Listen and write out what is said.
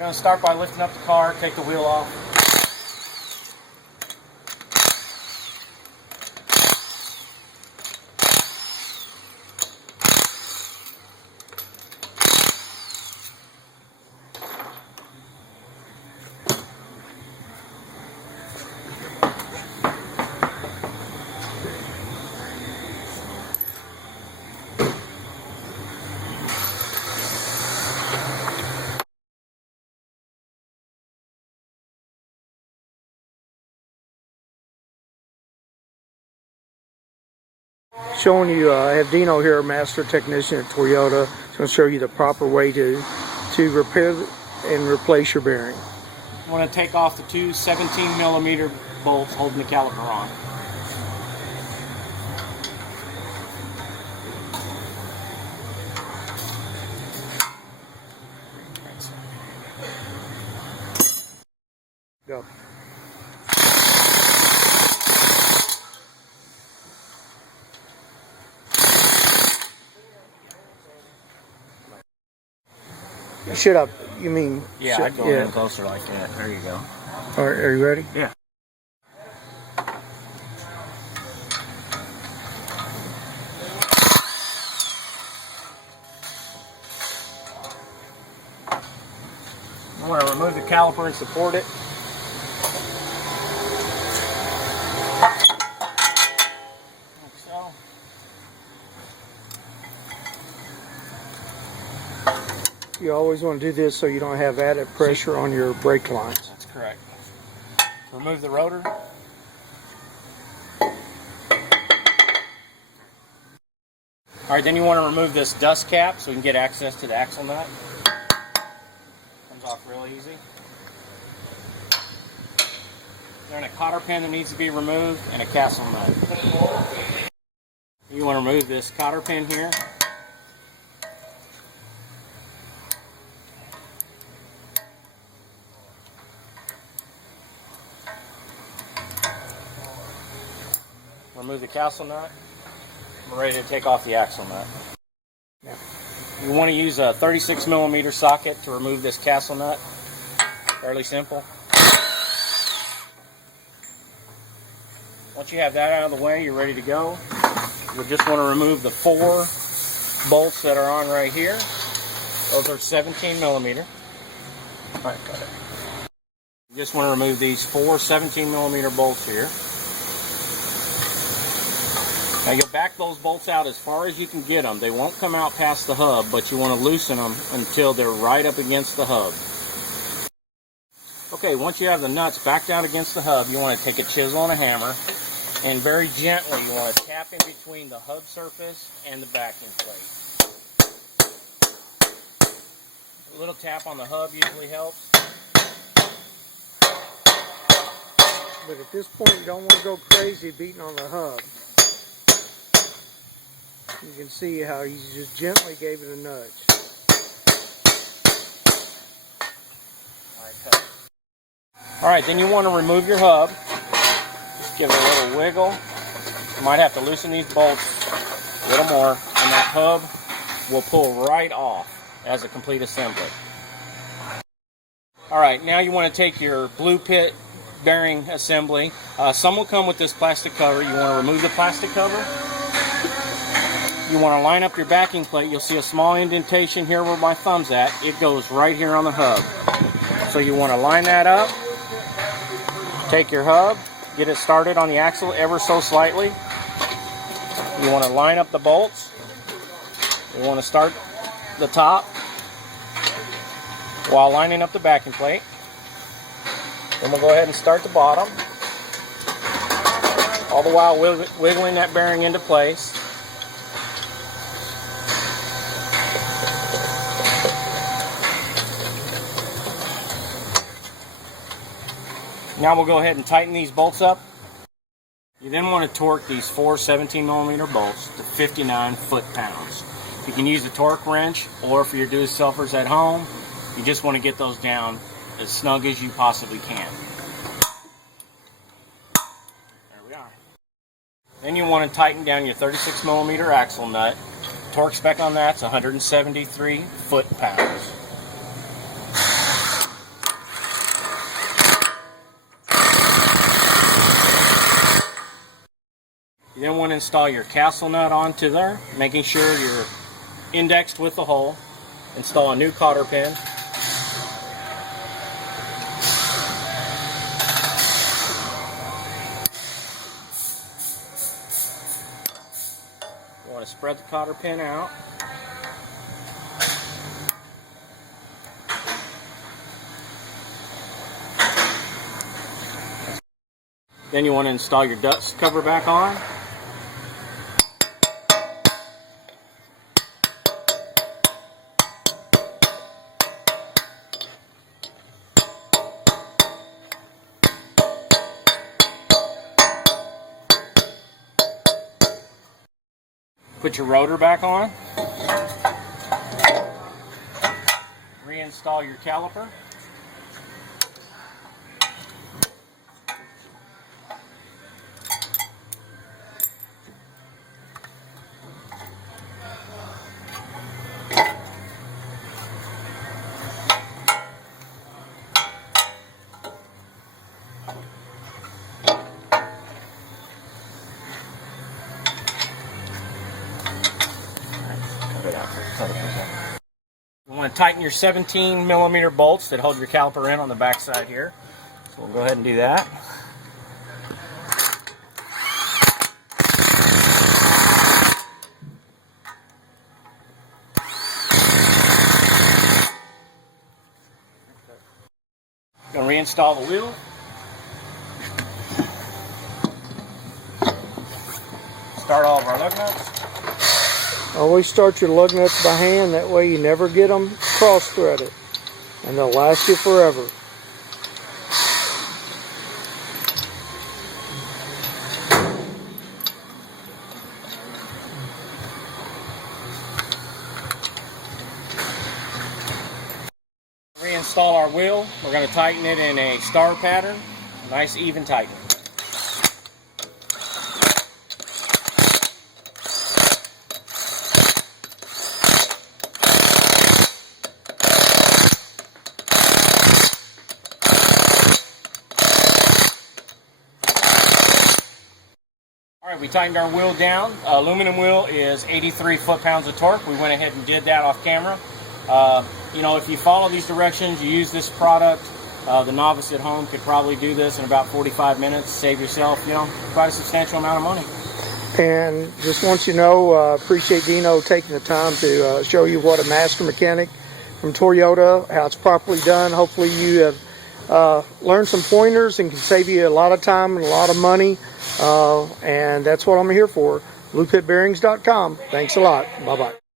We're going to start by lifting up the car, take the wheel off. Showing you, I have Dino here, master technician at Toyota. He's going to show you the proper way to repair and replace your bearing. You want to take off the two 17mm bolts holding the caliper on. Go. Should I, you mean? Yeah, I'd go a little closer like that. There you go. All right, are you ready? Yeah. I want to remove the caliper and support it. Like so. You always want to do this so you don't have added pressure on your brake lines. That's correct. Remove the rotor. Alright, then you want to remove this dust cap so we can get access to the axle nut. Comes off real easy. There's a cotter pin that needs to be removed and a castle nut. You want to remove this cotter pin here. Remove the castle nut. We're ready to take off the axle nut. Yeah. You want to use a 36mm socket to remove this castle nut. Fairly simple. Once you have that out of the way, you're ready to go. You'll just want to remove the 4 bolts that are on right here. Those are 17mm. All right, got it. You just want to remove these 4 17mm bolts here. Now you'll back those bolts out as far as you can get them. They won't come out past the hub, but you want to loosen them until they're right up against the hub. Okay, once you have the nuts back down against the hub, you want to take a chisel and a hammer, and very gently you want to tap in between the hub surface and the backing plate. A little tap on the hub usually helps. But at this point, you don't want to go crazy beating on the hub. You can see how he just gently gave it a nudge. Alright, then you want to remove your hub. Just give it a little wiggle. You might have to loosen these bolts a little more, and that hub will pull right off as a complete assembly. Alright, now you want to take your blue pit bearing assembly. Some will come with this plastic cover. You want to remove the plastic cover. You want to line up your backing plate. You'll see a small indentation here where my thumb's at. It goes right here on the hub. So you want to line that up. Take your hub, get it started on the axle ever so slightly. You want to line up the bolts. You want to start the top while lining up the backing plate. Then we'll go ahead and start the bottom, all the while wiggling that bearing into place. Now we'll go ahead and tighten these bolts up. You then want to torque these 4 17mm bolts to 59 foot-pounds. You can use a torque wrench, or for your do-it-yourselfers at home, you just want to get those down as snug as you possibly can. There we are. Then you want to tighten down your 36mm axle nut. Torque spec on that's 173 foot-pounds. install your castle nut onto there, making sure you're indexed with the hole. Install a new cotter pin. You want to spread the cotter pin out. Then you want to install your dust cover back on. Put your rotor back on. Reinstall your caliper. You want to tighten your 17mm bolts that hold your caliper in on the back side here. So we'll go ahead and do that. Going to reinstall the wheel. Start all of our lug nuts. Always start your lug nuts by hand, that way you never get them cross-threaded, and they'll last you forever. Reinstall our wheel. We're going to tighten it in a star pattern, nice even tightening. We tightened our wheel down. Aluminum wheel is 83 foot-pounds of torque. We went ahead and did that off camera. You know, if you follow these directions, you use this product, the novice at home could probably do this in about 45 minutes, save yourself, you know, quite a substantial amount of money. And just want you to know, appreciate Dino taking the time to show you what a master mechanic from Toyota, how it's properly done. Hopefully you have learned some pointers and can save you a lot of time and a lot of money. And that's what I'm here for. BluePitBearings.com. Thanks a lot. Bye-bye.